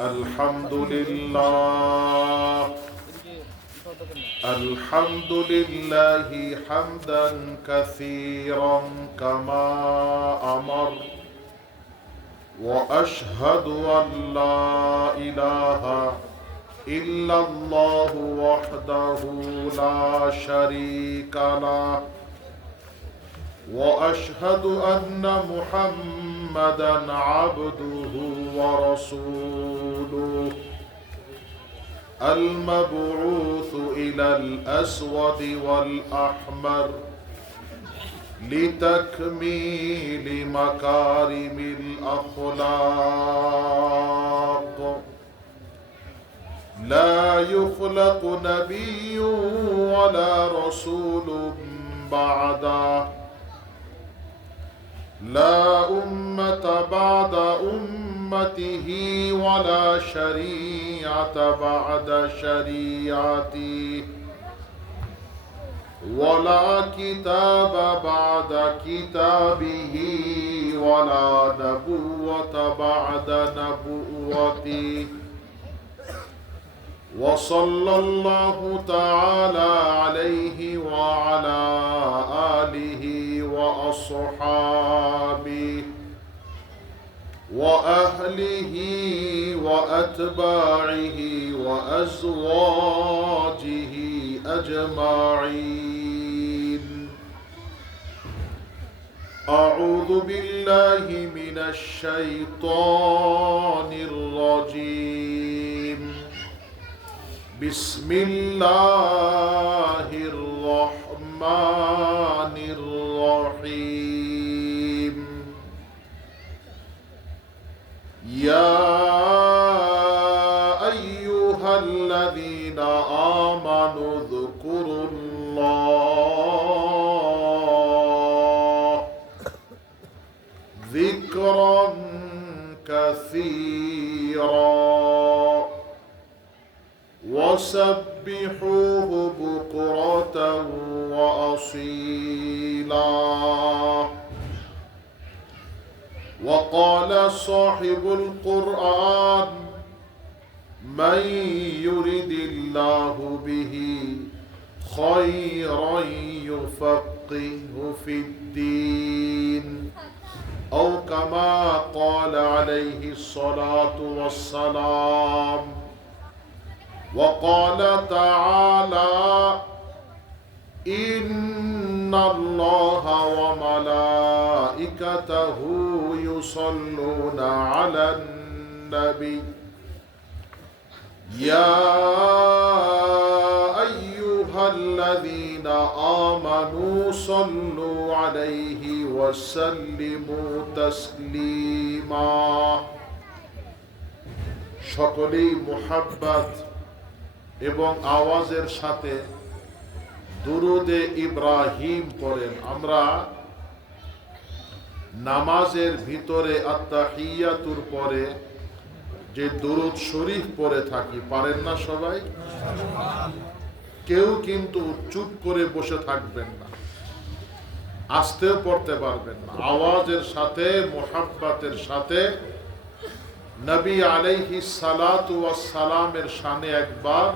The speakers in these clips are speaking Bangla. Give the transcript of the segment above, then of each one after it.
الحمد لله الحمد لله حمدا كثيرا كما أمر وأشهد أن لا إله إلا الله وحده لا شريك له وأشهد أن محمدا عبده ورسوله المبعوث إلى الأسود والأحمر لتكميل مكارم الأخلاق لا يخلق نبي ولا رسول بعده لا أمة بعد أمته ولا شريعة بعد شريعته ولا كتاب بعد كتابه ولا نبوة بعد نبوته وصلى الله تعالى عليه وعلى آله وأصحابه وأهله وأتباعه وأزواجه أجمعين أعوذ بالله من الشيطان الرجيم بسم الله الرحمن الرحيم يا أيها الذين آمنوا اذكروا الله ذكرا كثيرا وسبحوه بكرة وأصيلا وقال صاحب القرآن من يرد الله به خيرا يفقهه في الدين أو كما قال عليه الصلاة والسلام وقال تعالى إن الله وملائكته يصلون على النبي يا أيها الذين آمنوا صلوا عليه وسلموا تسليما সকলেই মুহাব্বত এবং আওয়াজের সাথে দুরুদে ইব্রাহিম পড়েন। আমরা নামাজের ভিতরে আত্তাহিয়াতুর পরে যে দুরুদ শরীফ পড়ে থাকি, পারেন না সবাই? কেউ কিন্তু চুপ করে বসে থাকবেন না, আস্তেও পড়তে পারবেন না। আওয়াজের সাথে মুহাব্বতের সাথে নবী আলাইহিস সালাতু ওয়াস সালামের শানে একবার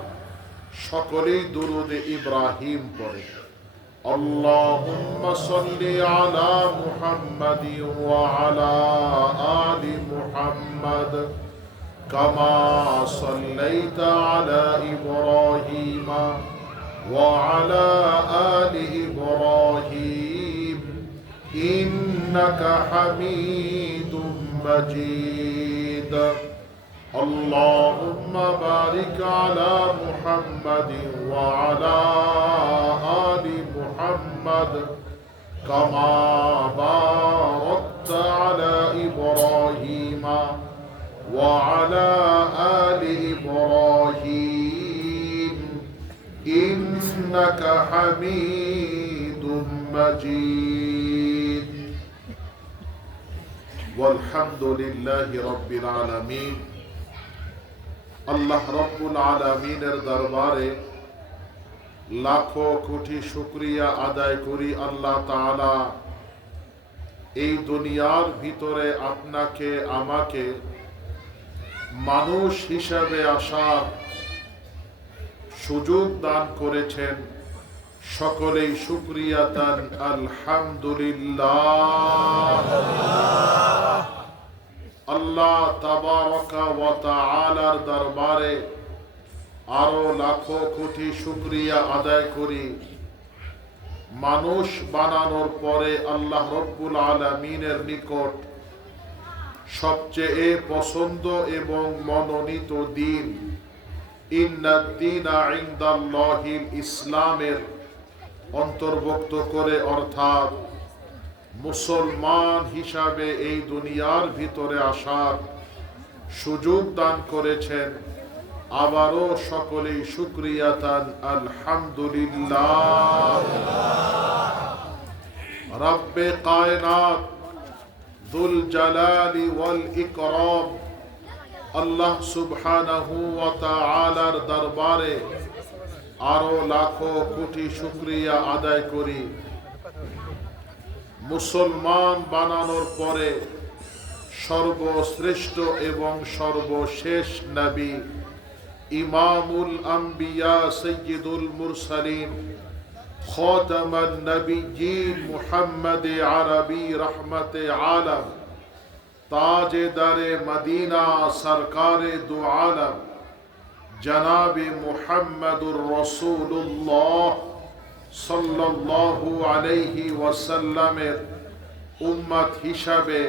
সকলেই দুরুদে ইব্রাহিম পড়ে। আল্লাহুম্মা সাল্লি আলা মুহাম্মাদিন ওয়া আলা আলি মুহাম্মাদ কামা সাল্লাইতা আলা ইব্রাহিম ওয়া আলা আলি ইব্রাহিম ইন্নাকা হামিদুম মাজিদ। اللهم بارك على محمد وعلى آل محمد كما باركت على إبراهيم وعلى آل إبراهيم إنك حميد مجيد والحمد لله رب العالمين। আল্লাহ রব্বুল আলামিনের দরবারে লাখো কোটি শুকরিয়া আদায় করি। আল্লাহ তাআলা এই দুনিয়ার ভিতরে আপনাকে আমাকে মানুষ হিসাবে আসার সুযোগ দান করেছেন। সকলেই শুকরিয়া দান আলহামদুলিল্লাহ। আল্লাহ তাবারাকা ওয়া তাআলার দরবারে আরো লাখো কোটি শুকরিয়া আদায় করি। মানুষ বানানোর পরে আল্লাহ রব্বুল আলামিনের নিকট সবচেয়ে পছন্দ এবং মনোনীত দিন ইন্নাদ-দীনা ইনদাল্লাহিল ইসলামের অন্তর্ভুক্ত করে, অর্থাৎ মুসলমান হিসাবে এই দুনিয়ার ভিতরে আসার সুযোগ দান করেছেন। আবারও সকলেই শুকরিয়া তান আলহামদুলিল্লাহ। রব্বে কায়নাত যুল জালালি ওয়াল ইকরাম আল্লাহ সুবহানাহু ওয়া তাআলার দরবারে আরো লাখো কোটি শুকরিয়া আদায় করি। মুসলমান বানানোর পরে সর্বশ্রেষ্ঠ এবং সর্বশেষ নবী ইমামুল আম্বিয়া সাইয়্যিদুল মুরসালিন খাতামান নবিয়্যিন মুহাম্মদ আরবি রহমতে আলম তাজেদারে মদিনা সরকারে দু আলম জনাবে মুহাম্মদুর রাসূলুল্লাহ সাল্লাল্লাহু আলাইহি ওয়াসাল্লামের উম্মত হিসাবে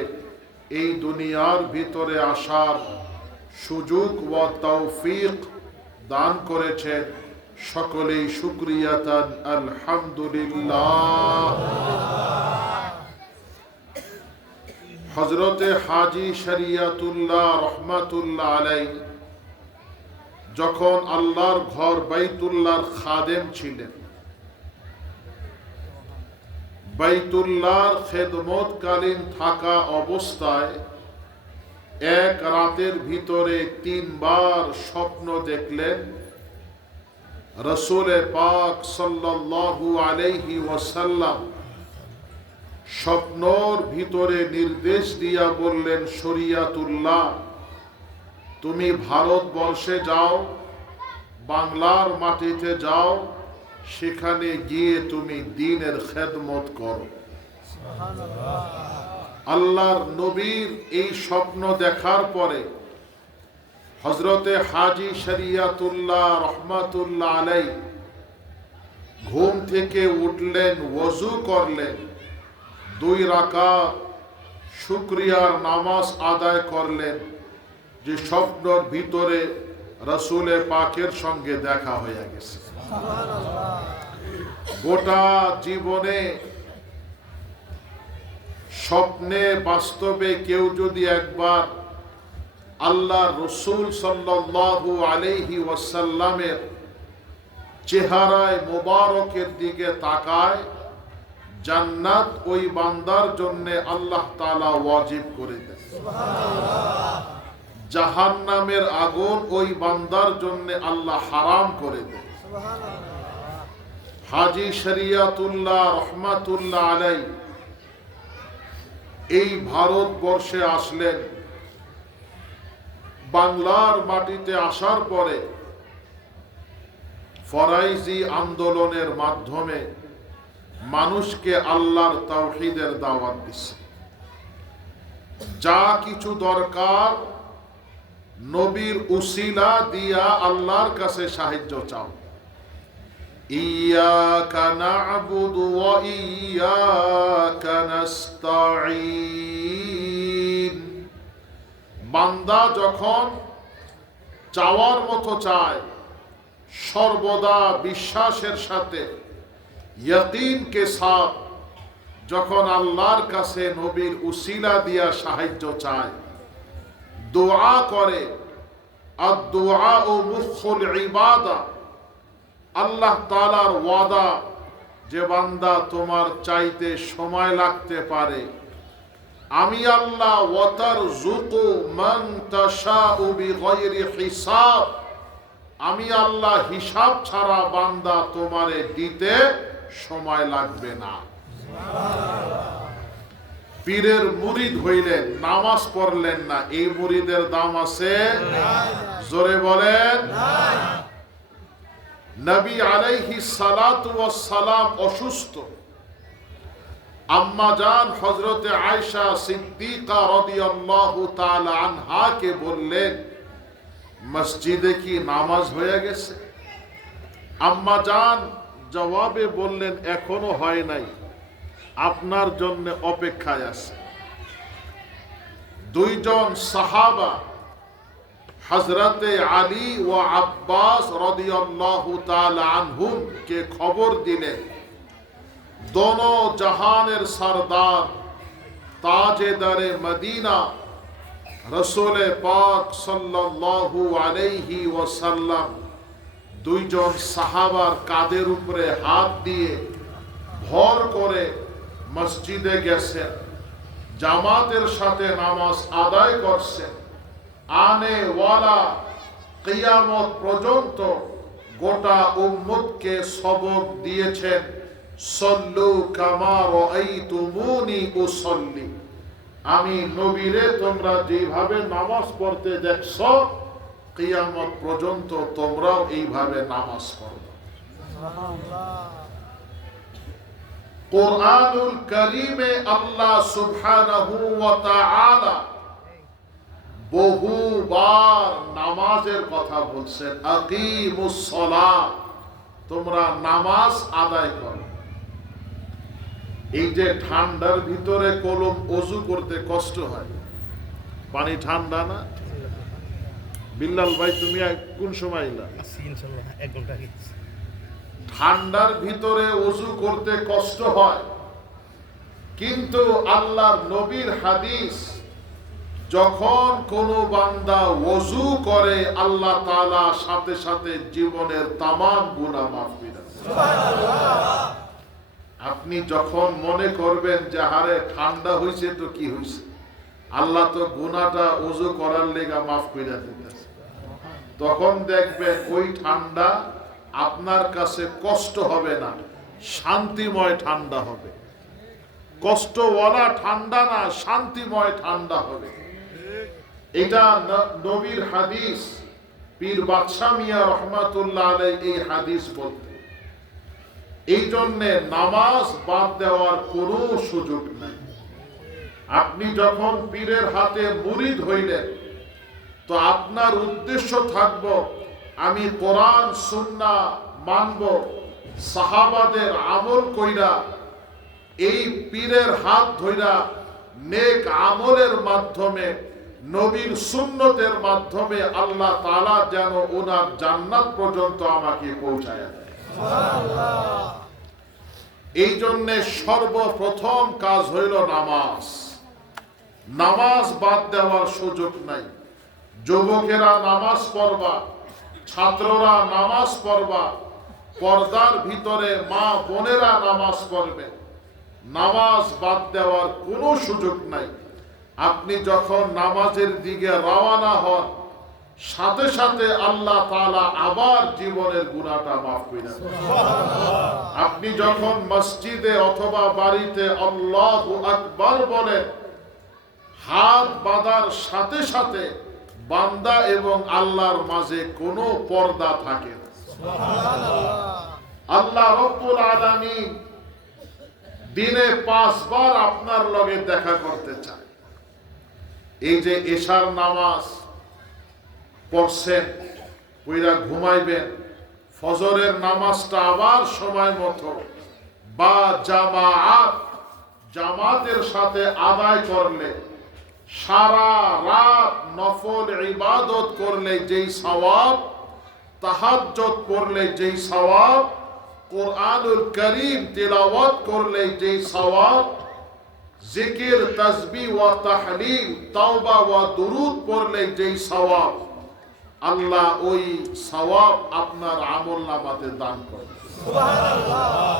এই দুনিয়ার ভিতরে আসার সুযোগ ও তৌফিক দান করেছেন। সকলেই শুকরিয়া তান আলহামদুলিল্লাহ। হযরতে হাজী শরিয়তুল্লাহ রহমাতুল্লাহ আলাইহি যখন আল্লাহর ঘর বাইতুল্লাহর খাদেম ছিলেন, বাইতুল্লাহর খেদমতকালীন থাকা অবস্থায় এক রাতের ভিতরে 3 বার স্বপ্ন দেখলেন। রাসূল পাক সাল্লাল্লাহু আলাইহি ওয়াসাল্লাম স্বপ্নর ভিতরে নির্দেশ দিয়া বললেন, শরিয়তুল্লাহ তুমি ভারতবর্ষে যাও, বাংলার মাটিতে যাও, সেখানে গিয়ে তুমি দ্বীনের খেদমত করো। আল্লাহর নবীর এই স্বপ্ন দেখার পরে হযরতে হাজী শরিয়তুল্লাহ রহমাতুল্লাহ আলাইহি ঘুম থেকে উঠলেন, ওযু করলেন, 2 রাকাত শুকরিয়ার নামাজ আদায় করলেন যে স্বপ্নর ভিতরে রাসূল পাকের সঙ্গে দেখা হয়ে গেছে। গোটা জীবনে স্বপ্নে বাস্তবে কেউ যদি একবার আল্লাহ রসুল সাল্লাল্লাহু আলাইহি ওয়াসাল্লামের চেহারায় মোবারকের দিকে তাকায়, জান্নাত ওই বান্দার জন্য আল্লাহ তাআলা ওয়াজিব করে দেন। জাহান্নামের আগুন ওই বান্দার জন্য আল্লাহ হারাম করে দেন। হাজী শরিয়তুল্লাহ রহমাতুল্লাহ আলাইহি এই ভারতবর্ষে আসলেন। বাংলার মাটিতে আসার পরে ফরাইজি আন্দোলনের মাধ্যমে মানুষকে আল্লাহর তাওহীদের দাওয়াত দিচ্ছে। যা কিছু দরকার নবীর উসিলা দিয়া আল্লাহর কাছে সাহায্য চাও। ইয়াকা না'বুদু ওয়া ইয়াকা নাস্তাঈন। বান্দা যখন চাওয়ার মতো চায়, সর্বদা বিশ্বাসের সাথে ইয়াকিন কে সাথ যখন আল্লাহর কাছে নবীর উসিলা দিয়া সাহায্য চায়, দোয়া করে, আদ-দুআউ মুখুল ইবাদা। আল্লাহ তাআলার ওয়াদা যে বান্দা তোমার চাইতে সময় লাগতে পারে, আমি আল্লাহ ওয়াতারযুকু মান তাশাউ বিগাইরি হিসাব, আমি আল্লাহ হিসাব ছাড়া বান্দা তোমারে দিতে সময় লাগবে না। পীরের মুরিদ হইলেন, নামাজ পড়লেন না, এই মুরিদের দাম আছে? জোরে বলেন। নবী আলাইহিস সালাতু ওয়াস সালাম অসুস্থ। আম্মা জান হযরতে আয়েশা সিদ্দিকা রাদিয়াল্লাহু তাআলা আনহাকে বললেন, মসজিদে কি নামাজ হয়ে গেছে? আম্মা জান জবাবে বললেন, এখনো হয় নাই, আপনার জন্য অপেক্ষায় আছে। দুইজন সাহাবা হযরতে আলী ও আব্বাস রাদিয়াল্লাহু তাআলা আনহুম কে খবর দিলেন, দোনো জাহানের সরদার তাজেদারে মদিনা রসুলে পাক সাল্লাল্লাহু আলাইহি ওয়াসাল্লাম দুইজন সাহাবার কাঁধের উপরে হাত দিয়ে ভর করে মসজিদে গেছেন, জামাতের সাথে নামাজ আদায় করছেন। আনে ওয়ালা কিয়ামত পর্যন্ত গোটা উম্মতকে সবক দিয়েছেন, সল্লু কামা রাআইতুমুনি উসাল্লি। আমি নবীরে তোমরা যেভাবে নামাজ পড়তে দেখছো, কিয়ামত পর্যন্ত তোমরাও এইভাবে নামাজ পড়বে। কুরআনুল কারীমে আল্লাহ সুবহানাহু ওয়া তাআলা বহুবার নামাজের কথা বলছেন, আকিমুস সালাত, তোমরা নামাজ আদায় করো। এই যে ঠান্ডার ভিতরে কলম ওযু করতে কষ্ট হয়, পানি ঠান্ডা না? বিল্লাল ভাই তুমি কোন সময় এলা? ইনশাআল্লাহ 1 ঘন্টা আগে। ঠান্ডার ভিতরে ওযু করতে কষ্ট হয়, কিন্তু আল্লাহর নবীর হাদিস, যখন কোন বান্দা ওযু করে আল্লাহ তাআলা সাথে সাথে জীবনের তামাম গুনাহ মাফ করে দেন। সুবহানাল্লাহ। আপনি যখন মনে করবেন যে হারে ঠান্ডা হইছে তো কি হইছে, আল্লাহ তো গুনাহটা ওযু করার লেগা মাফ করে দিতেছে, তখন দেখবেন ওই ঠান্ডা আপনার কাছে কষ্ট হবে না, শান্তিময় ঠান্ডা হবে। কষ্টওয়ালা ঠান্ডা না, শান্তিময় ঠান্ডা হবে। এটা নবীর হাদিস। পীর বাদশাহ মিয়া রহমাতুল্লাহ আলাইহি এই হাদিস বলতে, এই জন্যে নামাজ বাদ দেওয়ার কোনো সুযোগ নাই। আপনি যখন পীরের হাতে মুরিদ হইলেন, তো আপনার উদ্দেশ্য থাকবো আমি কোরআন সুন্নাহ মানব, সাহাবাদের আমল কইরা এই পীরের হাত ধইরা নেক আমলের মাধ্যমে, নবীর সুন্নতের মাধ্যমে আল্লাহ তাআলা যেন ওনার জান্নাত পর্যন্ত আমাকে পৌঁছায় দেয়। সুবহানাল্লাহ। এই জন্যে সর্বপ্রথম কাজ হইল নামাজ। নামাজ বাদ দেওয়ার সুযোগ নাই। যুবকেরা নামাজ পড়বা, ছাত্ররা নামাজ পড়বা, পর্দার ভিতরে মা বোনেরা নামাজ পড়বে, নামাজ বাদ দেওয়ার কোনো সুযোগ নাই। আপনি যখন নামাজের দিকে রওনা হন, সাথে সাথে আল্লাহ তাআলা আবার জীবনের গুনাহটা মাফ করে দেন। আপনি যখন মসজিদে অথবা বাড়িতে আল্লাহু আকবার বলেন, হাত বাঁধার সাথে সাথে বান্দা এবং আল্লাহর মাঝে কোনো পর্দা থাকে না। আল্লাহ রব্বুল আলামিন দিনে 5 বার আপনার লগে দেখা করতে চায়। এই যে এশার নামাজ পড়ছেন, পইরা ঘুমাইবেন, ফজরের নামাজটা আবার সময় মতো বা জামাতের সাথে আদায় করলে, সারা রাত নফল ইবাদত করলে যেই সওয়াব, তাহাজ্জুদ পড়লে যেই সওয়াব, কুরআনুল কারীম তিলাওয়াত করলে যেই সওয়াব, জিকির তাসবিহ ওয়া তাহলিল তাওবা ওয়া দুরুদ পড়লে যেই সওয়াব, আল্লাহ ওই সওয়াব আপনার আমলনামাতে দান করবে। সুবহানাল্লাহ।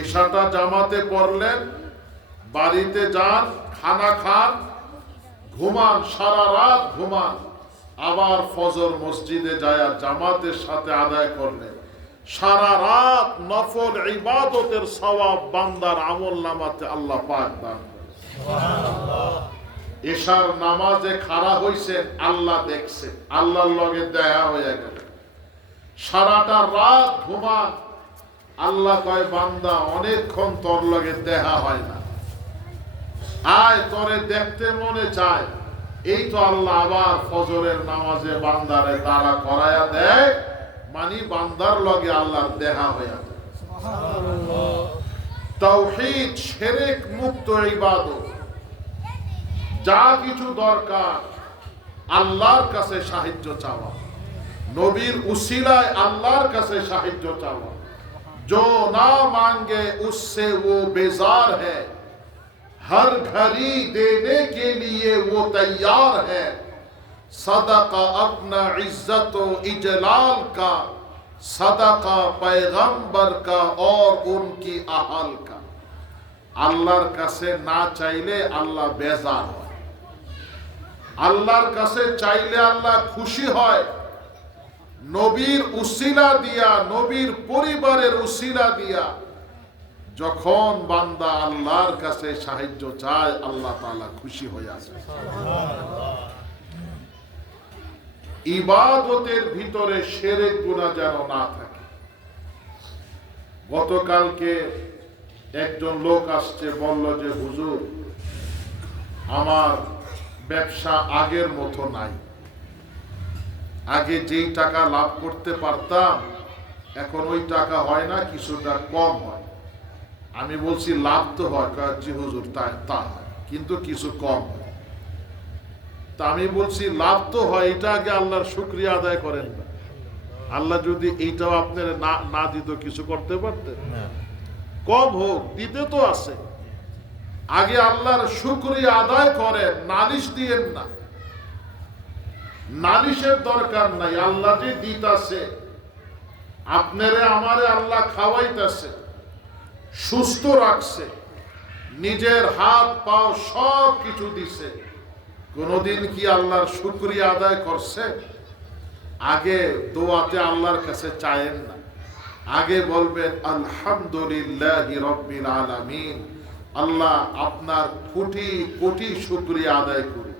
ইশাটা জামাতে পড়লেন, বাড়িতে যান, খানা খান, ঘুমান, সারা রাত ঘুমান, আবার ফজর মসজিদে যায় জামাতের সাথে আদায় করলেন, সারা রাত নফল ইবাদতের সওয়াব বান্দার আমলনামাতে আল্লাহ পাক দান করেন। এশার নামাজে খাড়া হইছেন, আল্লাহ দেখছে, আল্লাহর লগে দেখা হয়ে গেল। সারাটা রাত ঘুমান, আল্লাহ কয় বান্দা অনেকক্ষণ তোর লগে দেখা হয় না, আয় তোরে দেখতে মনে চায়। এই তো আল্লাহ আবার ফজরের নামাজে বান্দারে দাঁড়া করায়া দেয়, মানে বান্দার লগে আল্লাহর দেখা হইয়া যায়। তাওহীদ শিরক মুক্ত ইবাদত। যা কিছু দরকার আল্লাহর কাছে সাহায্য চাওয়া, নবীর উসিলায় আল্লাহর কাছে সাহায্য চাওয়া। जो ना मांगे उससे वो बेजार है, हर घड़ी देने के लिए वो तैयार है। सदका अपना इज्जत व इजलाल का, सदका पैगंबर का और उनकी आहल का। আল্লাহর কাছে না চাইলে আল্লাহ বেজার হয়, আল্লাহর কাছে চাইলে আল্লাহ খুশি হয়। নবীর উসিলা দিয়া, নবীর পরিবারের উসিলা দিয়া যখন বান্দা আল্লাহর কাছে সাহায্য চায়, আল্লাহ তাআলা খুশি হয়ে আসে। ইবাদতের ভিতরে শিরক গুনাহ যেন না থাকে। গতকালকে একজন লোক আসছে, বলল যে হুজুর আমার ব্যবসা আগের মতো নাই, আগে যেই টাকা লাভ করতে পারতাম এখন ওই টাকা হয় না, কিছুটা কম হয়। আমি বলছি লাভ তো হয়, জি হুজুর তা হয়, কিন্তু কিছু কম হয়। তা আমি বলছি লাভ তো হয়, এটা আগে আল্লাহর শুকরিয়া আদায় করেন না। আল্লাহ যদি এইটাও আপনার না দিত, কিছু করতে পারতেন? কম হোক, দিতে তো আছে। আগে আল্লাহর শুকরিয়া আদায় করেন, নালিশ দিয়েন না। নালিশের দরকার নাই। আল্লাহ যে দিতাছে, আপনারে আমারে আল্লাহ খাওয়াইতাছে, সুস্থ রাখছে, নিজের হাত পাও সব কিছু দিছে, কোনদিন কি আল্লাহর শুকরিয়া আদায় করছে? আগে দোয়াতে আল্লাহর কাছে চায়েন না, আগে বলবেন আলহামদুলিল্লাহি রাব্বিল আলামিন। আল্লাহ আপনার কোটি কোটি শুকরিয়া আদায় করি,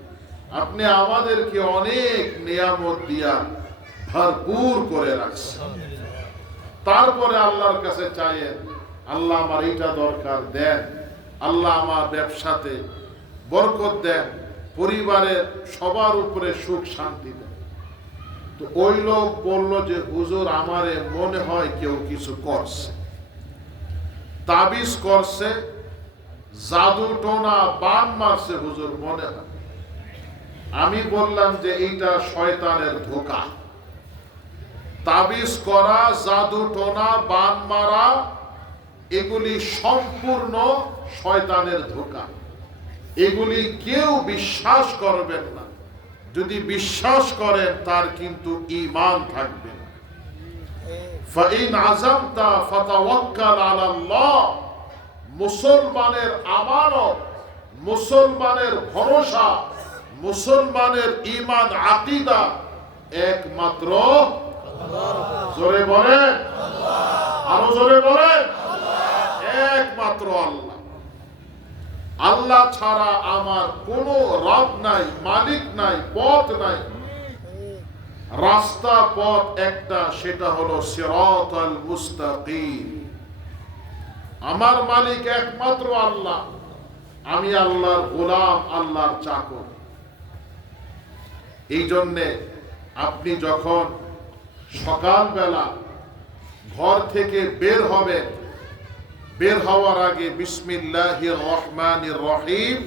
আপনি আমাদেরকে অনেক নিয়ামত দিয়া ভরপুর করে রাখছেন। তারপরে আল্লাহর কাছে চাইেন, আল্লাহ আমার এইটা দরকার দেন, আল্লাহ আমার ব্যবসাতে বরকত দেন, পরিবারের সবার উপরে সুখ শান্তি দেন। তো ওই লোক বলল যে হুজুর আমারে মনে হয় কেউ কিছু করছে, তাবিজ করছে, জাদু টোনা বান মারছে হুজুর মনে হয়। আমি বললাম যে এইটা শয়তানের ধোঁকা। তাবিজ করা, জাদু টোনা, বান মারা, এগুলি সম্পূর্ণ শয়তানের ধোঁকা। এগুলি কেউ বিশ্বাস করবেন না। যদি বিশ্বাস করেন তার কিন্তু ঈমান থাকবে না। ফাইন আযামতা ফাতাওয়াক্কাল আলাল্লাহ। মুসলমানের আমানত, মুসলমানের ভরসা, মুসলমানের ঈমান আকীদা একমাত্র জোরে বলেন, আরো জোরে বলেন, একমাত্র আল্লাহ। আল্লাহ ছাড়া আমার কোনো রব নাই, মালিক নাই, পথ নাই। রাস্তা পথ একটা, সেটা হলো সিরাতাল মুস্তাকিম। আমার মালিক একমাত্র আল্লাহ, আমি আল্লাহর গোলাম, আল্লাহর চাকর। এই জন্যে আপনি যখন সকালবেলা ঘর থেকে বের হবেন, বের হওয়ার আগে বিসমিল্লাহির রহমানির রহিম,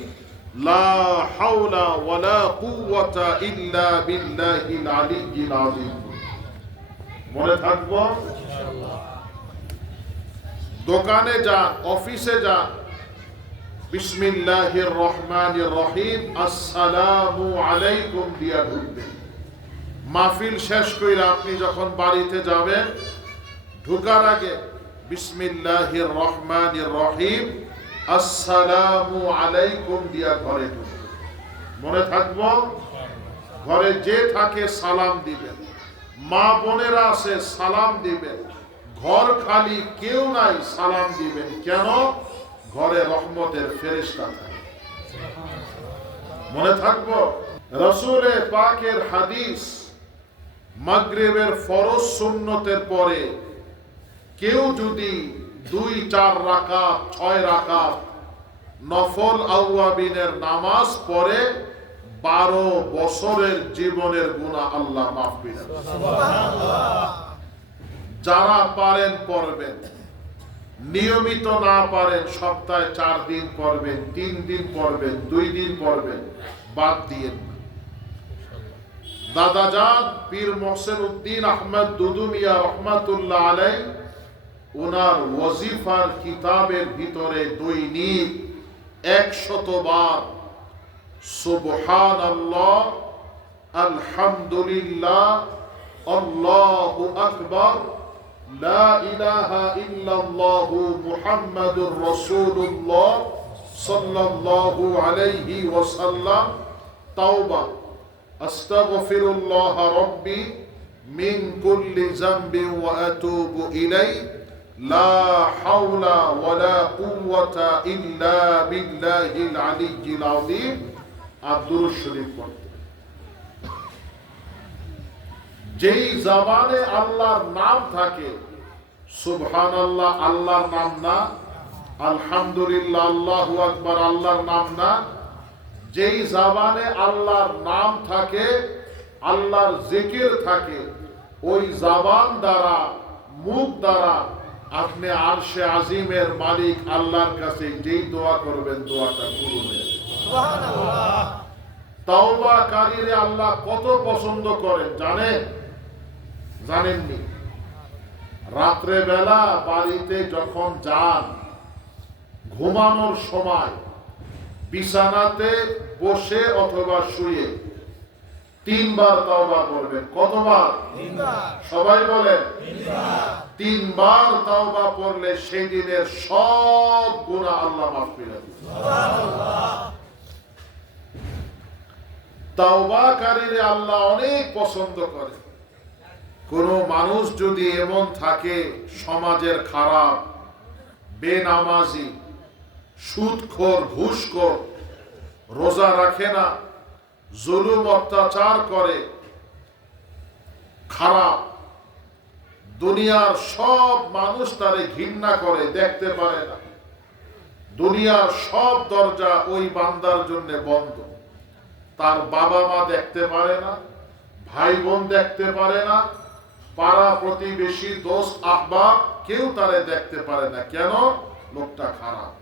লা হাওলা ওয়ালা কুওয়াতা ইল্লা বিল্লাহিল আলিয়্যিল আযীম মনে থাকবো। দোকানে যান, অফিসে যান, বিসমিল্লাহির রহমানির রহিম আসসালামু আলাইকুম দিয়া ঢুকবেন। মাহফিল শেষ করে আপনি যখন বাড়িতে যাবেন, ঢোকার আগে বিসমিল্লাহির রহমানির রহিম আসসালামু আলাইকুম দিয়া ঘরে ঢুকবেন। মনে থাকবো। ঘরে যে থাকে সালাম দিবেন, মা বোনেরা আছে সালাম দিবেন, ঘর খালি কেউ নাই সালাম দিবেন। কেন? ঘরে রহমতের ফেরেশতা থাকে। মনে থাকবো? রাসূলে পাকের হাদিস, মাগরিবের ফরজ সুন্নতের পরে কেউ যদি 2-4 রাকাত 6 রাকাত নফল আওয়াবিনের নামাজ পড়ে 12 বছরের জীবনের গুনাহ আল্লাহ মাফ করে দেন। যারা পারেন পড়বেন, নিয়মিত না পারেন সপ্তাহে 4 দিন পড়বেন, 3 দিন পড়বেন, 2 দিন পড়বেন, বাদ দিয়েন না। দাদাজান পীর মোহসেন উদ্দিন আহমদ দুদুমিয়া রহমাতুল্লাহ আলাইহি ওনার ওয়াজিফার কিতাবের ভিতরে দৈনিক 100 বার সুবহানাল্লাহ, আলহামদুলিল্লাহ, আল্লাহু আকবার, লা ইলাহা ইল্লাল্লাহু মুহাম্মাদুর রাসূলুল্লাহ সাল্লাল্লাহু আলাইহি ওয়াসাল্লাম, তাওবা, আস্তাগফিরুল্লাহ রাব্বি মিন কুল্লি যামবিন ওয়া আতুবু ইলাইহি, লা হাওলা ওয়ালা কুওয়াতা ইল্লা বিল্লাহিল আলিয়্যিল আযীম। আর দুরূদ শরীফ পড়তে। যেই জবানে আল্লাহর নাম থাকে, সুবহানাল্লাহ আল্লাহর নাম না, আলহামদুলিল্লাহ আল্লাহু আকবার আল্লাহর নাম না, যেই জবানে আল্লাহর নাম থাকে, আল্লাহর জিকির থাকে, ওই জবান দ্বারা, মুখ দ্বারা আপনি আরশে আজিমের মালিক আল্লাহর কাছে যেই দোয়া করবেন দোয়াটা কবুল হয়ে যাবে। সুবহানাল্লাহ। তাওবাকারীরে আল্লাহ কত পছন্দ করেন জানেন? জানেননি? রাত্রে বেলা বাড়িতে যখন যান, ঘুমানোর সময় বিছানাতে বসে অথবা শুয়ে 3 বার তাওবা করবেন। কতবার? 3 বার। সবাই বলেন 3 বার। 3 বার তাওবা করলে সেই দিনের সব গুনাহ আল্লাহ মাফ করে দেন। সুবহানাল্লাহ। তাওবাকারীরে আল্লাহ অনেক পছন্দ করে। কোন মানুষ যদি এমন থাকে সমাজের খারাপ, বেনামাজি, সুদখোর, ঘুষখোর, রোজা রাখে না, জুলুম অত্যাচার করে, খারাপ, দুনিয়ার সব মানুষ তারে ঘৃণা করে, দেখতে পারে না, দুনিয়ার সব দরজা ওই বান্দার জন্য বন্ধ, তার বাবা মা দেখতে পারে না, ভাই বোন দেখতে পারে না, পাড়া প্রতিবেশী, দোস্ত আহবাব কেউ তারে দেখতে পারে না। কেন? লোকটা খারাপ।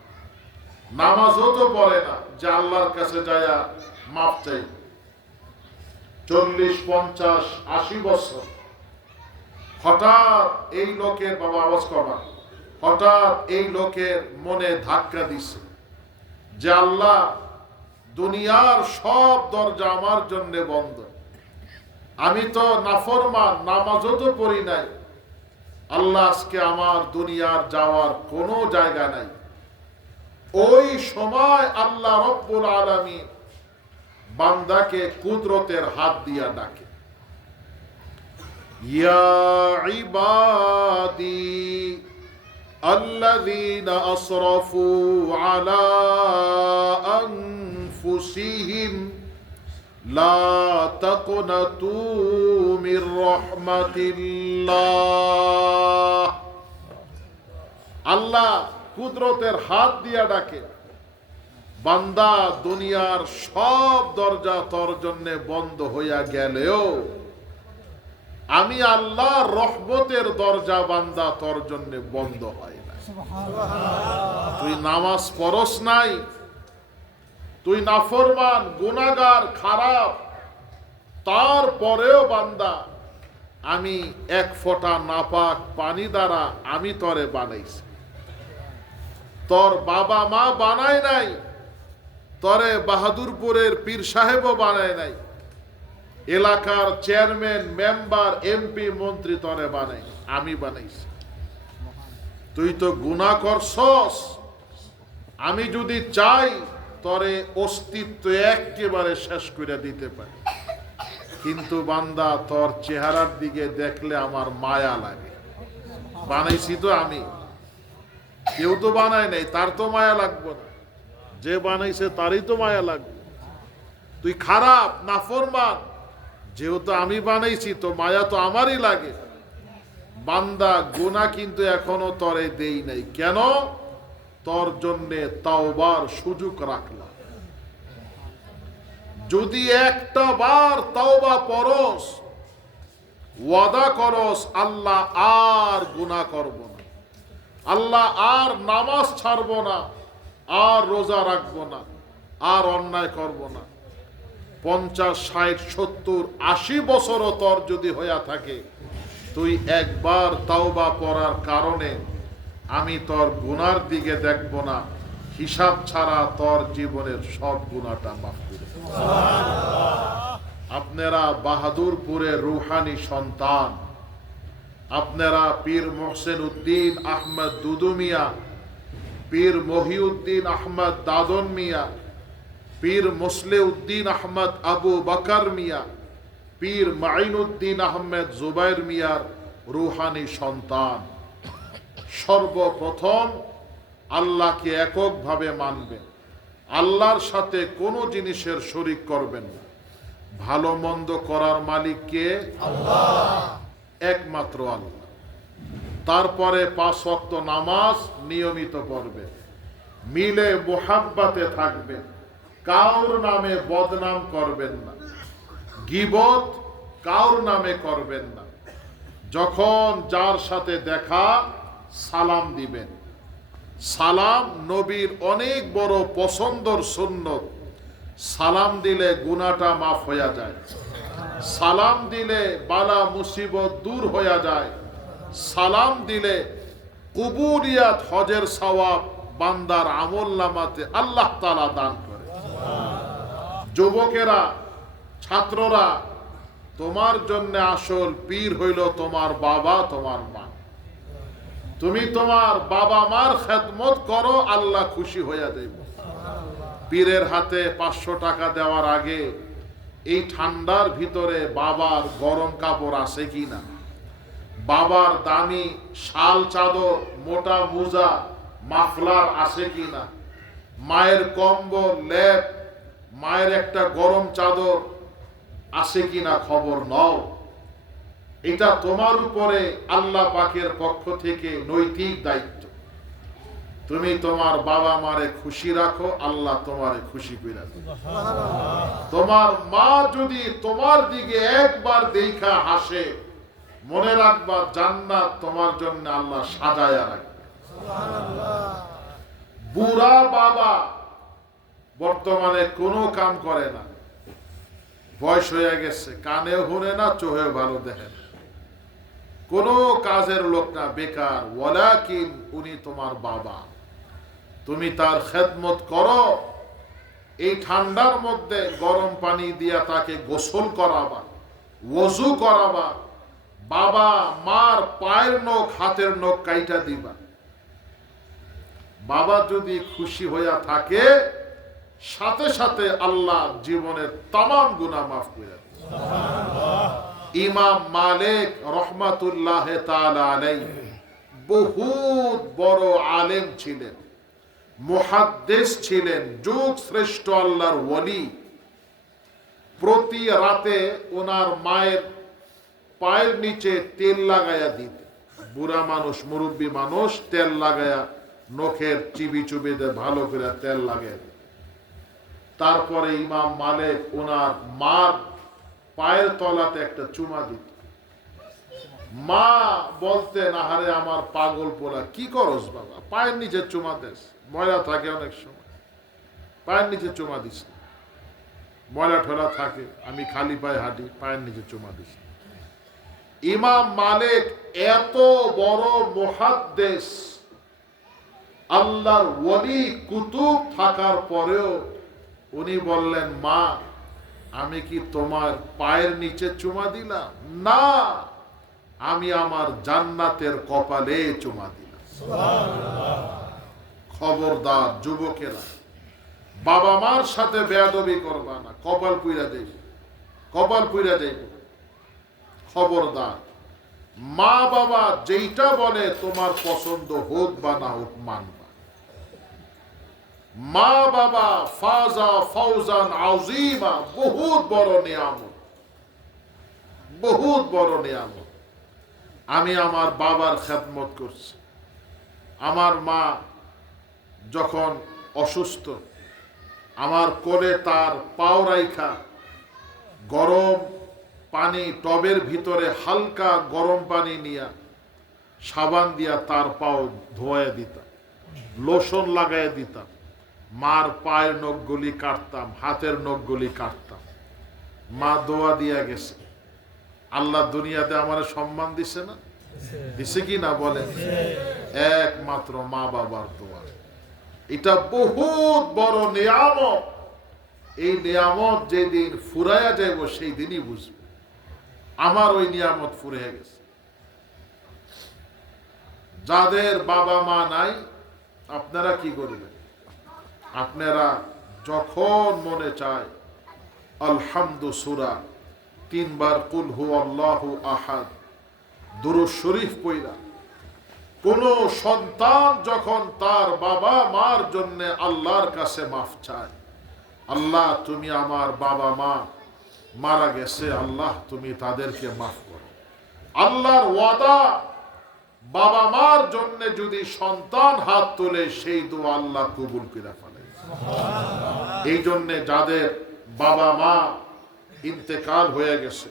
নামাজও তো পড়ে না যে আল্লাহর কাছে যায় মাফ চাই। 40, 50, 80 বছর হঠাৎ এই লোকের, বাবা আওয়াজ করা, হঠাৎ এই লোকের মনে ধাক্কা দিছে যে আল্লাহ দুনিয়ার সব দরজা আমার জন্য বন্ধ, আমি তো নাফরমান, নামাজও তো পড়ি নাই, আল্লাহ আজকে আমার দুনিয়ার যাওয়ার কোনো জায়গা নাই। ওই সময় আল্লাহ রব্বুল আলামিন বান্দাকে কুদরতের হাত দিয়া ডাকে, ইয়া ইবাদি আল্লাযীনা আসরাফু আলা আনফুসিহিম লা তাকনাতু মির রাহমাতিল্লাহ। আল্লাহ কুদরতের হাত দিয়া ডাকে, বান্দা দুনিয়ার সব দরজা তোর জন্য বন্ধ হইয়া গেলেও আমি আল্লাহর রহমতের দরজা বান্দা তোর জন্য বন্ধ হয় না। তুই নামাজ পড়স নাই, তুই নাফরমান, গুনাহগার, খারাপ, তারপরেও বান্দা আমি 1 ফোঁটা নাপাক পানি দ্বারা আমি তরে বানাইছি। তোর বাবা মা বানায় নাই, তরে বাহাদুরপুরের পীর সাহেবও বানায় নাই, এলাকার চেয়ারম্যান, মেম্বার, এমপি, মন্ত্রী তরে বানাই, আমি বানাইছি। তুই তো গুনাহ করছস, আমি যদি চাই তরে অস্তিত্ব একেবারে শেষ করে দিতে পারি, কিন্তু বান্দা তোর চেহারার দিকে দেখলে আমার মায়া লাগে। বানাইছি তো আমি, কেউ তো বানায় নাই, তার তো মায়া লাগবে না, যে বানাইছে তারই তো মায়া লাগবে। তুই খারাপ নাফরমান, যেহেতু আমি বানাইছি তো মায়া তো আমারই লাগে। বান্দা গুনাহ কিন্তু এখনো তরে দেই নাই, কেন? তোর জন্যে তাওবার সুযোগ রাখলাম। যদি একটা বার তাওবা পরস, ওয়াদা করস আল্লাহ আর গুনাহ করব না, আল্লাহ আর নামাজ ছাড়ব না, আর রোজা রাখবো না, আর অন্যায় করব না। 50, 60, 70, 80 বছরও তোর যদি হইয়া থাকে, তুই একবার তাওবা পড়ার কারণে আমি তোর গুনার দিকে দেখব না, হিসাব ছাড়া তোর জীবনের সব গুনাহটা মাফ করে দেব। আপনারা বাহাদুরপুরের রুহানি সন্তান, আপনারা পীর মোহসেন উদ্দিন আহমদ দুদু মিয়া, পীর মহিউদ্দিন আহমদ দাদন মিয়া, পীর মুসলে উদ্দিন আহমদ আবু বকর মিয়া, পীর মাইনুদ্দিন আহমেদ জুবাইর মিয়ার রুহানি সন্তান। সর্বপ্রথম আল্লাহকে এককভাবে মানবেন, আল্লাহর সাথে কোনো জিনিসের শরীক করবেন না। ভালো মন্দ করার মালিক কে? আল্লাহ, একমাত্র আল্লাহ। তারপরে 5 ওয়াক্ত নামাজ নিয়মিত পড়বেন, মিলে মুহাব্বতে থাকবেন, কাউর নামে বদনাম করবেন না, গীবত কাউর নামে করবেন না। যখন যার সাথে দেখা সালাম দিবেন। সালাম নবীর অনেক বড় পছন্দর সুন্নত। সালাম দিলে গুনাহটা মাফ হইয়া যায়, সালাম দিলে বালা মুসিবত দূর হইয়া যায়, সালাম দিলে কুবুরিয়াত হজের সওয়াব বান্দার আমলনামাতে আল্লাহ তাআলা দান করে। যুবকেরা, ছাত্ররা, তোমার জন্য আসল পীর হইল তোমার বাবা, তোমার মা। তুমি তোমার বাবা মার খেদমত করো, আল্লাহ খুশি হইয়া যাইবে। পীরের হাতে 500 টাকা দেওয়ার আগে এই ঠান্ডার ভিতরে বাবার গরম কাপড় আছে কিনা, বাবার দামি শাল চাদর মোটা মোজা মাফলার আছে কিনা, মায়ের কম্বল লেপ, মায়ের একটা গরম চাদর আছে কিনা খবর নাও। এটা তোমার উপরে আল্লাহ পাকের পক্ষ থেকে নৈতিক দায়িত্ব। তুমি তোমার বাবা মারে খুশি রাখো, আল্লাহ তোমারে খুশি করে রাখো। তোমার মা যদি তোমার দিকে একবার দেখা হাসে, মনে রাখবা জান্নাত তোমার জন্য আল্লাহ সাজায়া রাখবে। বুড়া বাবা বর্তমানে কোনো কাম করে না, বয়স হয়ে গেছে, কানেও শুনে না, চোখেও ভালো দেখে না, কোনো কাজের লোক না, বেকার। ওয়ালাকিন উনি তোমার বাবা, তুমি তার খেদমত করো। এই ঠান্ডার মধ্যে গরম পানি দিয়া তাকে গোসল করাবা, ওযু করাবা, বাবা মার পায়ের নখ হাতের নখ কাইটা দিবা। বাবা যদি খুশি হইয়া থাকে, সাথে সাথে আল্লাহ জীবনের তামাম গুনাহ মাফ করে দেন। ইমাম মালিক রহমাতুল্লাহ তাআলা আলাইহি বহুত বড় আলেম ছিলেন, মুহাদ্দিস ছিলেন, যুগ শ্রেষ্ঠ আল্লাহর ওলি। প্রতি রাতে ওনার মায়ের পায়ের নিচে তেল লাগায়া দিতে, বুড়া মানুষ মুরব্বী মানুষ তেল লাগায়া নখের চিবি চুবি দিয়ে ভালো করে তেল লাগায়। তারপরে ইমাম মালিক ওনার মার পায়ের তলাতে একটা চুমা দিত। মা বলতেন, আহারে আমার পাগল পোলা, কি করস বাবা, পায়ের নিচে চুমা দেস, ময়লা থাকে অনেক সময়, পায়ের নিচে চুমা দিস, ময়লা ঠোলা থাকে, আমি খালি পায়ে হাঁটি, পায়ের নিচে চুমা দিস। ইমাম মালিক এত বড় মুহাদ্দিস, আল্লাহর ওলি কুতুব থাকার পরেও উনি বললেন, মা আমি কি তোমার পায়ের নিচে চুমা দিলাম? না, আমি আমার জান্নাতের কপালে চুমা দিলাম। খবরদার যুবকেরা, বাবা মার সাথে বেয়াদবি করবা না, কপাল পুইরা যাইব, কপাল পুইরা যাইব। খবরদার, মা বাবা যেইটা বলে তোমার পছন্দ হোক বা না হোক মানবা। মা বাবা ফাজা ফৌজান আযীমা, বহুত বড় নিয়ামত, বহুত বড় নিয়ামত। আমি আমার বাবার খেদমত করছি। আমার মা যখন অসুস্থ, আমার কোলে তার পাও রাইখা গরম পানি টবের ভিতরে হালকা গরম পানি নিয়া সাবান দিয়া তার পাও ধোয়া দিতাম, লোশন লাগাই দিতাম, মার পায়ের নখগুলি কাটতাম, হাতের নখগুলি কাটতাম। মা দোয়া দিয়া গেছে। আল্লাহ দুনিয়াতে আমার সম্মান দিছে না? দিছে কি না বলেন? একমাত্র মা বাবার দোয়া। এটা বহুত বড় নিয়ামত। এই নিয়ামত যেদিন ফুরাইয়া যাইব সেই দিনই বুঝবে আমার ওই নিয়ামত ফুরিয়ে গেছে। যাদের বাবা মা নাই, আপনারা কি করবেন? আপনারা যখন মনে চায় আলহামদু সূরা 3 বার কুল হু আল্লাহু আহাদ দুরূদ শরীফ পড়া, কোন সন্তান যখন তার বাবা মার জন্য আল্লাহর কাছে মাফ চায়, আল্লাহ তুমি আমার বাবা মা মারা গেছে, আল্লাহ তুমি তাদেরকে মাফ করো। আল্লাহর ওয়াদা, বাবা মার জন্য যদি সন্তান হাত তোলে সেই দোয়া আল্লাহ কবুল করে ফেলে। এই জন্য যাদের বাবা মা ইন্তেকাল হয়ে গেছে,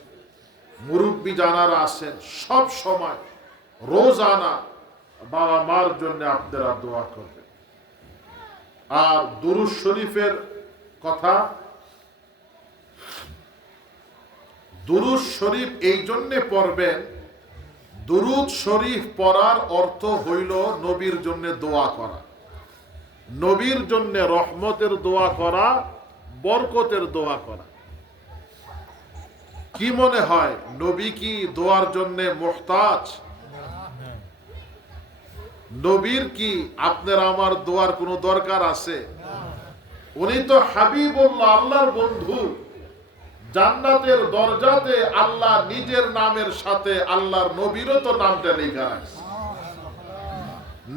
মুরব্বী জানারা আছেন, সব সময় রোজানা বাবা মার জন্য আপনারা দোয়া করবেন। আর দুরূদ শরীফের কথা, দুরূদ শরীফ এই জন্যে পড়বেন, দুরূদ শরীফ পড়ার অর্থ হইল নবীর জন্য দোয়া করা, নবীর জন্য রহমতের দোয়া করা, বরকতের দোয়া করা। কি মনে হয় নবী কি দোয়ার জন্য মুহতাজ? নবীর কি আপনার আমার দোয়ার কোনো দরকার আছে? উনি তো হাবিবুল্লাহ, আল্লাহর বন্ধু। জান্নাতের দরজাতে আল্লাহ নিজের নামের সাথে আল্লাহর নবীরও তো নামটা লেখা রাখছে।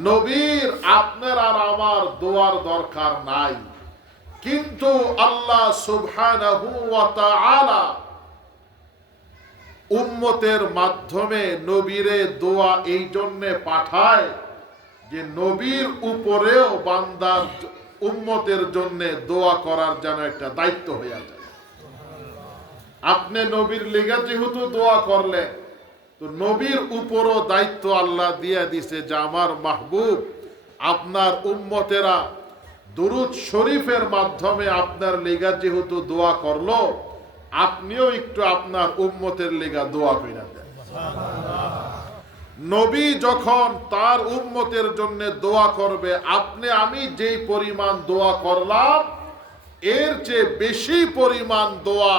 নবীর আপনার আর আমার দোয়ার দরকার নাই, কিন্তু আল্লাহ সুবহানাহু ওয়া তাআলা উম্মতের মাধ্যমে নবীরে দোয়া এই জন্য পাঠায় যে নবীর উপরেও বান্দার উম্মতের জন্য দোয়া করার যেন একটা দায়িত্ব হয়ে যায়। আপনি নবীর লেগা যেহেতু দোয়া করলেন, তো নবীর উপরও দায়িত্ব আল্লাহ দিয়ে দিছে যে আমার মাহবুব আপনার উম্মতেরা দুরূদ শরীফের মাধ্যমে আপনার লেগা যেহেতু দোয়া করলো, আপনিও একটু আপনার উম্মতের লেগা দোয়া কইরা দেন। নবী যখন তার উম্মতের জন্য দোয়া করবে, আপনি আমি যেই পরিমাণ দোয়া করলাম এর চেয়ে বেশি পরিমাণ দোয়া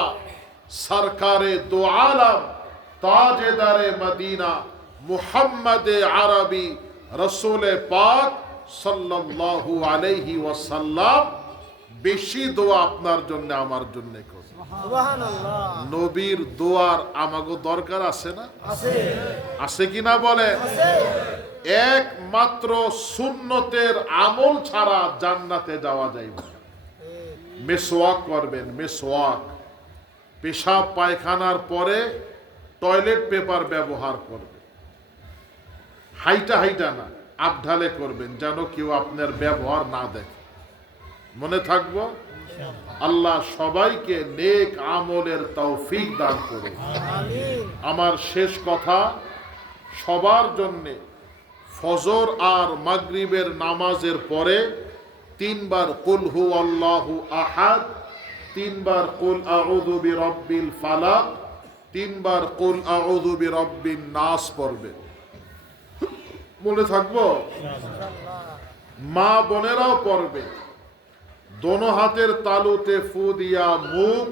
সরকারে দো আলম তাজেদারে মদিনা মুহাম্মদে আরবি রসুলে পাক সাল্লাল্লাহু আলাইহি ওয়াসাল্লাম বেশি দোয়া আপনার জন্য আমার জন্য করবে। সুবহানাল্লাহ। নবীর দোয়ার আমাগো দরকার আছে না? আছে। আছে কিনা বলে? আছে। একমাত্র সুন্নতের আমল ছাড়া জান্নাতে যাওয়া যাইবে না। মিসওয়াক করবেন, মিসওয়াক। পেশাব পায়খানার পরে টয়লেট পেপার ব্যবহার করবেন। হাইটা হাইটা না, আবঢালে করবেন যেন কেউ আপনার ব্যবহার না দেখে। মনে থাকবো? আল্লাহ সবাইকে নেক আমলের তৌফিক দান করুন। আমার শেষ কথা, সবার জন্য ফজর আর মাগরিবের নামাজের পরে 3 বার কুল হু আল্লাহু আহাদ, 3 বার কুল আউযু বিরাব্বিল ফালাক, 3 বার কুল আউযু বিরাব্বিন নাস পড়বে। মনে থাকবো? মা বোনেরাও পড়বে। দোনো হাতের তালুতে ফু দিয়া মুখ,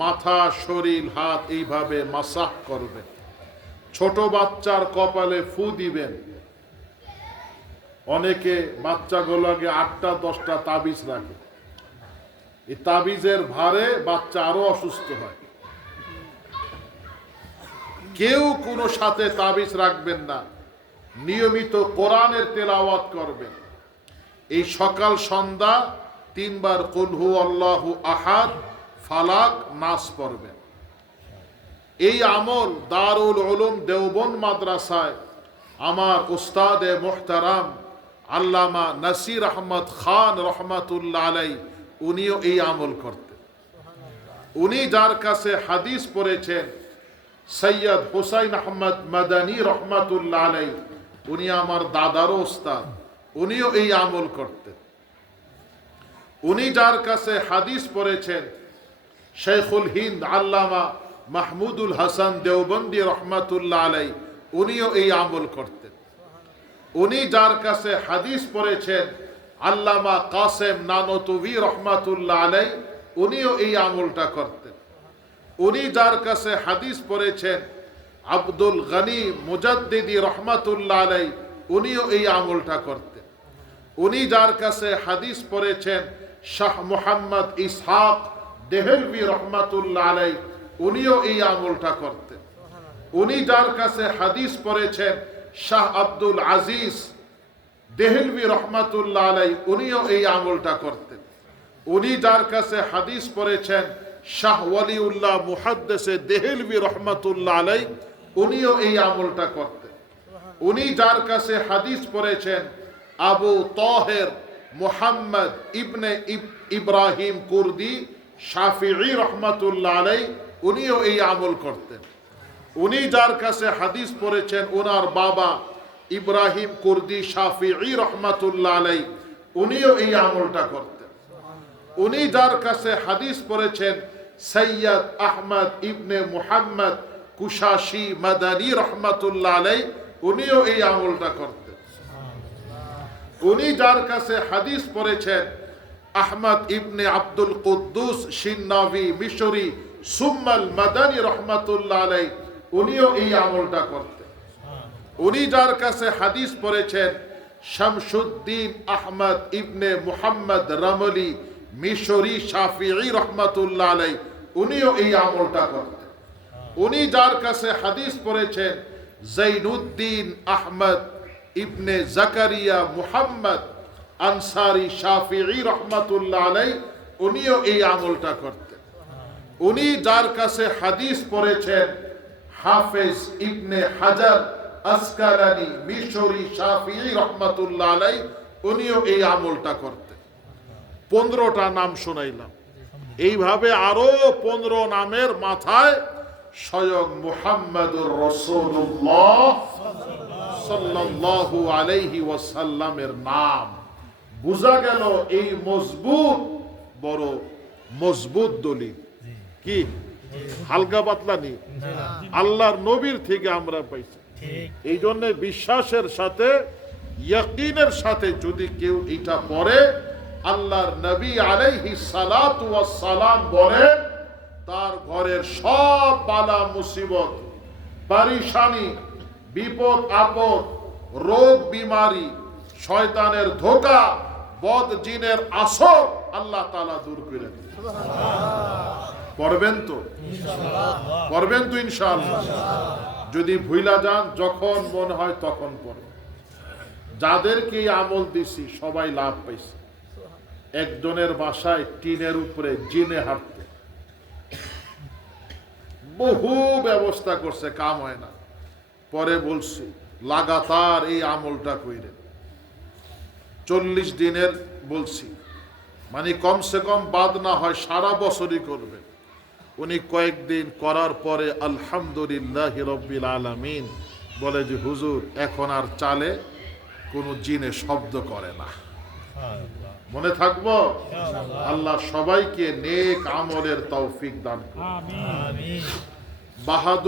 মাথা, শরীর, হাত এইভাবে মাসাহ করবে। ছোট বাচ্চার কপালে ফু দিবেন। অনেকে বাচ্চাগুলোকে 8টা 10টা তাবিজ রাখে। এই তাবিজের ভারে বাচ্চা আরো অসুস্থ হয়। কেউ কোনো সাথে তাবিজ রাখবেন না। নিয়মিত কোরআনের তেলাওয়াত করবেন। এই সকাল সন্ধ্যা 3 বার কুল হু আল্লাহু আহাদ, ফালাক, নাস পড়বেন। এই আমল দারুল উলুম দেওবন্দ মাদ্রাসায় আমার উস্তাদে মুহতারাম আল্লামা নাসির আহমদ খান রহমাতুল্লাহ আলাই উনিও এই আমল করতেন। উনি যার কাছে হাদিস পড়েছেন সৈয়দ হুসাইন আহমদ মাদানী রহমাতুল্লাহ আলাই, উনি আমার দাদারও উস্তাদ, উনিও এই আমল করতেন। উনি যার কাছে হাদিস পড়েছেন শেখুল হিন্দ আল্লামা মাহমুদুল হাসান দেওবন্দি রহমাতুল্লাহ আলাই, উনিও এই আমল করতেন। উনি যার কাছে হাদিস পড়েছেন আল্লামা কাসেম নানতুবি রহমাতুল্লাহ আলাই, উনিও এই আমলটা করতেন। উনি যার কাছে হাদিস পড়েছেন আব্দুল গনি মুজাদ্দিদি রহমাতুল্লাহ আলাই, উনিও এই আমলটা করতেন। উনি যার কাছে হাদিস পড়েছেন শাহ মুহাম্মদ ইসহাক দেহলভি রহমাতুল্লাহ আলাই, উনিও এই আমলটা করতেন। উনি যার কাছে হাদিস পড়েছেন শাহ আব্দুল আজিজ দেহলভি রহমাতুল্লাহ আলাই, উনিও এই আমলটা করতেন। উনি যার কাছে হাদিস পড়েছেন শাহ ওয়ালিউল্লাহ মুহাদ্দিসে দেহলভি রহমাতুল্লাহ আলাই, উনিও এই আমলটা করতেন। উনি যার কাছে হাদিস পড়েছেন আবু তাহের মুহাম্মদ ইবনে ইব্রাহিম কুর্দি শাফিঈ রহমাতুল্লাহ আলাই, উনিও এই আমল করতেন। উনি যার কাছে হাদিস পড়েছেন ওনার বাবা ইব্রাহিম কুর্দি শাফিঈ রহমাতুল্লাহ আলাই, উনিও এই আমলটা করতেন। উনি যার কাছে হাদিস পড়েছেন সৈয়দ আহমদ ইবনে মুহাম্মদ কুশাশি মাদানী রহমাতুল্লাহ আলাই, উনিও এই আমলটা করতেন। উনি যার কাছে হাদিস পড়েছেন আহমদ ইবনে আব্দুল কুদ্দুস সিন্নাভি মিশরি সুম্মাল মাদানী রহমাতুল্লাহ আলাই, উনিও এই আমলটা করতেন। উনি যার কাছে হাদিস পড়েছেন শামসুদ্দিন আহমদ ইবনে মুহাম্মদ রামলি মিশরি শাফিঈ রহমাতুল্লাহ আলাই, উনিও এই আমলটা করতেন। উনি যার কাছে হাদিস পড়েছেন জৈনুদ্দিন আহমদ ইবনে জাকারিয়া মুহাম্মদ আনসারি শাফিঈ রহমাতুল্লাহ আলাই, উনিও এই আমলটা করতেন। উনি যার কাছে হাদিস পড়েছেন হাফেজ ইবনে হাজার আসকালানি মিশরি শাফিঈ রহমাতুল্লাহ আলাই, উনিও এই আমলটা করতেন। 15টা নাম শোনাইলাম। এইভাবে আরো 15 নামের মাথায় স্বয়ং মুহাম্মাদুর রাসূলুল্লাহ সাল্লাল্লাহু আলাইহি ওয়াসাল্লামের নাম। বুঝা গেল এই মজবুত, বড় মজবুত দলিল। কি হালকা পাতলা নেই, আল্লাহর নবীর থেকে আমরা পাইছি। এই জন্য বিশ্বাসের সাথে ইয়াকিনের সাথে যদি কেউ এটা পড়ে, আল্লাহর নবী আলাইহিস সালাতু ওয়াস সালাম বলেন তার ঘরের সব বালা মুসিবত, পারিশানি, বিপদ আপদ, রোগ বিমারি, শয়তানের ধোঁকা, বদ জিনের আসর আল্লাহ তাআলা দূর করে দেন। পড়বেন তো? পড়বেন তো ইনশাআল্লাহ। যদি ভুলা যান, যখন মনে হয় তখন পড়বেন। যাদেরকে এই আমল দিছি সবাই লাভ পাইছে। একজনের বাসায় টিনের উপরে জিনে হাঁটতে, বহু ব্যবস্থা করছে, কাম হয় না। পরে বলছি লাগাতার এই আমলটা কইরেন। 40 দিনের বলছি, মানে কমসে কম বাদ না হয় সারা বছরই করবেন। উনি কয়েকদিন করার পরে আলহামদুলিল্লাহ রাব্বিল আলামিন বলে যে হুজুর এখন আর চালে কোনো জিনে শব্দ করে না। মনে থাকবো। আল্লাহ সবাইকে নেক আমলের তৌফিক দান করুন। আমিন। বাহাদুর